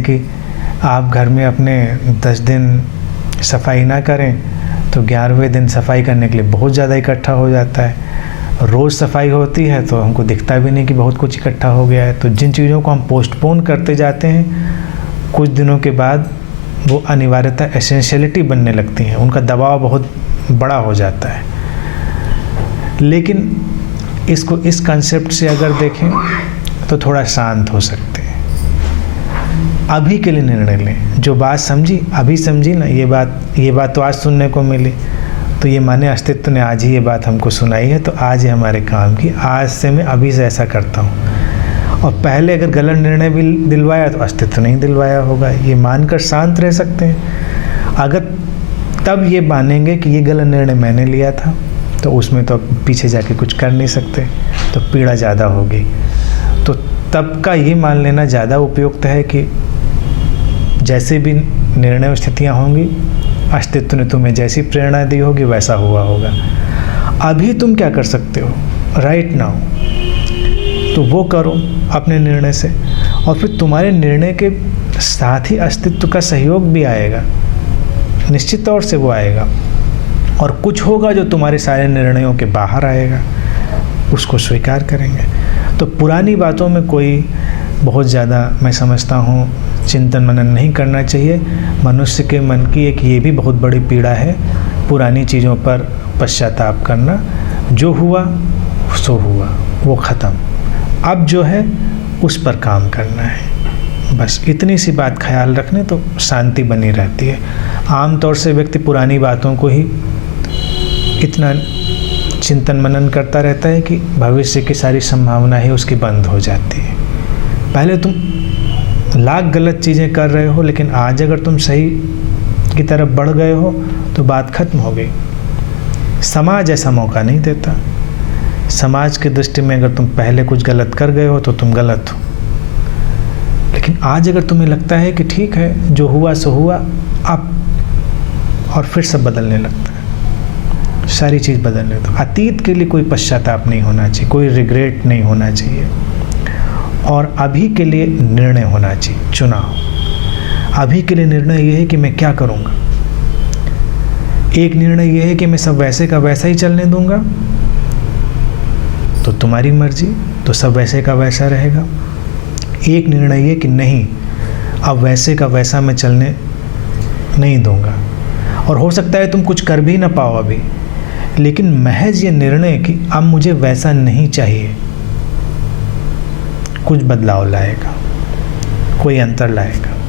कि आप घर में अपने 10 दिन सफाई ना करें तो 11वें दिन सफाई करने के लिए बहुत ज़्यादा इकट्ठा हो जाता है। रोज़ सफाई होती है तो हमको दिखता भी नहीं कि बहुत कुछ इकट्ठा हो गया है। तो जिन चीज़ों को हम पोस्टपोन करते जाते हैं, कुछ दिनों के बाद वो अनिवार्यता एसेंशियलिटी बनने लगती हैं, उनका दबाव बहुत बड़ा हो जाता है। लेकिन इसको इस कंसेप्ट से अगर देखें तो थोड़ा शांत हो सकते हैं। अभी के लिए निर्णय लें। जो बात समझी अभी समझी ना, ये बात तो आज सुनने को मिली, तो ये माने अस्तित्व ने आज ही ये बात हमको सुनाई है, तो आज ही हमारे काम की। आज से मैं अभी से ऐसा करता हूँ। और पहले अगर गलत निर्णय भी दिलवाया तो अस्तित्व नहीं दिलवाया होगा, ये मानकर शांत रह सकते हैं। अगर तब ये मानेंगे कि ये गलत निर्णय मैंने लिया था, तो उसमें तो पीछे जाके कुछ कर नहीं सकते, तो पीड़ा ज़्यादा होगी। तो तब का ये मान लेना ज़्यादा उपयुक्त है कि जैसे भी निर्णय और स्थितियाँ होंगी, अस्तित्व ने तुम्हें जैसी प्रेरणा दी होगी वैसा हुआ होगा। अभी तुम क्या कर सकते हो राइट नाउ, तो वो करो अपने निर्णय से, और फिर तुम्हारे निर्णय के साथ ही अस्तित्व का सहयोग भी आएगा, निश्चित तौर से वो आएगा। और कुछ होगा जो तुम्हारे सारे निर्णयों के बाहर आएगा, उसको स्वीकार करेंगे। तो पुरानी बातों में कोई बहुत ज़्यादा, मैं समझता हूँ, चिंतन मनन नहीं करना चाहिए। मनुष्य के मन की एक ये भी बहुत बड़ी पीड़ा है, पुरानी चीज़ों पर पश्चाताप करना। जो हुआ सो हुआ, वो ख़त्म। अब जो है उस पर काम करना है। बस इतनी सी बात ख्याल रखने तो शांति बनी रहती है। आमतौर से व्यक्ति पुरानी बातों को ही इतना चिंतन मनन करता रहता है कि भविष्य की सारी संभावना ही उसकी बंद हो जाती है। पहले तुम लाख गलत चीज़ें कर रहे हो, लेकिन आज अगर तुम सही की तरफ बढ़ गए हो तो बात खत्म हो गई। समाज ऐसा मौका नहीं देता। समाज की दृष्टि में अगर तुम पहले कुछ गलत कर गए हो तो तुम गलत हो, लेकिन आज अगर तुम्हें लगता है कि ठीक है जो हुआ सो हुआ, अब और फिर सब बदलने लगता है, सारी चीज़ बदलने दो। अतीत के लिए कोई पश्चाताप नहीं होना चाहिए, कोई रिग्रेट नहीं होना चाहिए, और अभी के लिए निर्णय होना चाहिए, चुनाव। अभी के लिए निर्णय ये है कि मैं क्या करूँगा। एक निर्णय ये है कि मैं सब वैसे का वैसा ही चलने दूंगा, तो तुम्हारी मर्जी, तो सब वैसे का वैसा रहेगा। एक निर्णय ये कि नहीं, अब वैसे का वैसा मैं चलने नहीं दूंगा। और हो सकता है तुम कुछ कर भी ना पाओ अभी, लेकिन महज ये निर्णय कि अब मुझे वैसा नहीं चाहिए, कुछ बदलाव लाएगा, कोई अंतर लाएगा।